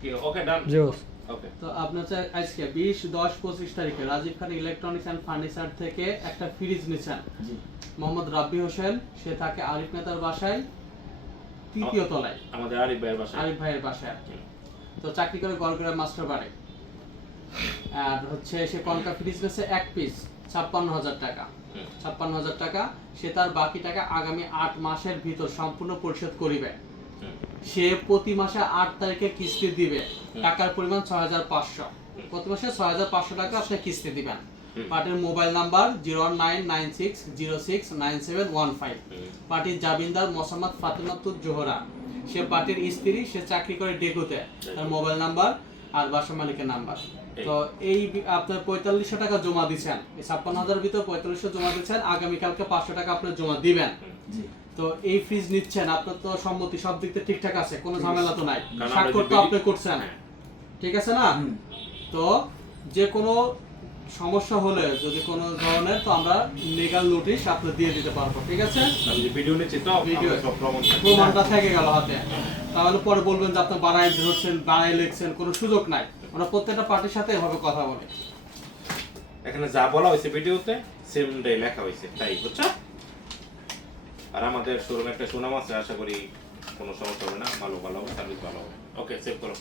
কি ওকে ডান তো আপনার আজকে বিশ দশ পঁচিশ তারিখে Rajib Khan electronics and furniture থেকে একটা ফ্রিজ নিচ্ছেন মোহাম্মদ রাব্বি হোসেন সে থাকে আরিফ নেতার বাসায় তৃতীয় তলায়। আমাদের আরিফ ভাইয়ের বাসায়। আরিফ ভাইয়ের বাসায়। আর কি তো চাকরি করে গড়গড়া মাস্টার বাড়ে। আর হচ্ছে সে কনকা ফ্রিজ নিচ্ছে এক পিস ছাপ্পান্ন হাজার টাকা। ছাপ্পান্ন হাজার টাকা সে তার বাকি টাকা আগামী আট মাসের ভিতর সম্পূর্ণ পরিশোধ করিবে। হুম। সে প্রতি মাসে আট তারিখে কিস্তি দিবে। টাকার পরিমাণ ছয় হাজার পাঁচশো। প্রতি মাসে ছয় হাজার পাঁচশো টাকা আপনি কিস্তি দিবেন। পার্টির mobile number zero nine nine six zero six nine seven one five. পার্টির জাবিনদার মোসাম্মদ ফাতেমাতুর জোহরা। সে পার্টির স্ত্রী সে চাকরি করে ডেকুতে। তার মোবাইল নাম্বার আর বাসা মালিকের নাম্বার। তো এই আপনার পঁয়তাল্লিশশো টাকা জমা দিচ্ছেন। এই ছাপ্পান্ন হাজার ভিতরে পঁয়তাল্লিশশো জমা দিচ্ছেন আগামীকালকে পাঁচশো টাকা আপনার জমা দিবেন। তো এই ফিজ নিচ্ছেন আপনার তো সম্মতি সব দিক থেকে ঠিকঠাক আছে কোনো ঝামেলা তো নাই। স্বাক্ষর তো আপনি করছেন। হ্যাঁ। ঠিক আছে না? তো যে কোনো সমস্যা হলে যদি কোনো ধরনের তো আমরা লিগাল নোটিশ আপনি দিয়ে দিতে পারব ঠিক আছে? Video video. প্রমাণটা থেকে গেল হাতে। তাহলে পরে বলবেন যে আপনি বাড়াই ধরছেন বাড়াই লিখছেন কোনো সুযোগ নাই। আমরা প্রত্যেকটা পার্টির সাথে এভাবে কথা বলি। এখানে যা বলা হয়েছে ভিডিওতে সেম ডে লেখা হয়েছে তাই বুঝছ? আর আমাদের শোরুমে একটা সুনাম আছে আশা করি কোনো সমস্যা হবে না ভালো ভালো হবে সার্ভিস ভালো হবে। ওকে সেভ করো।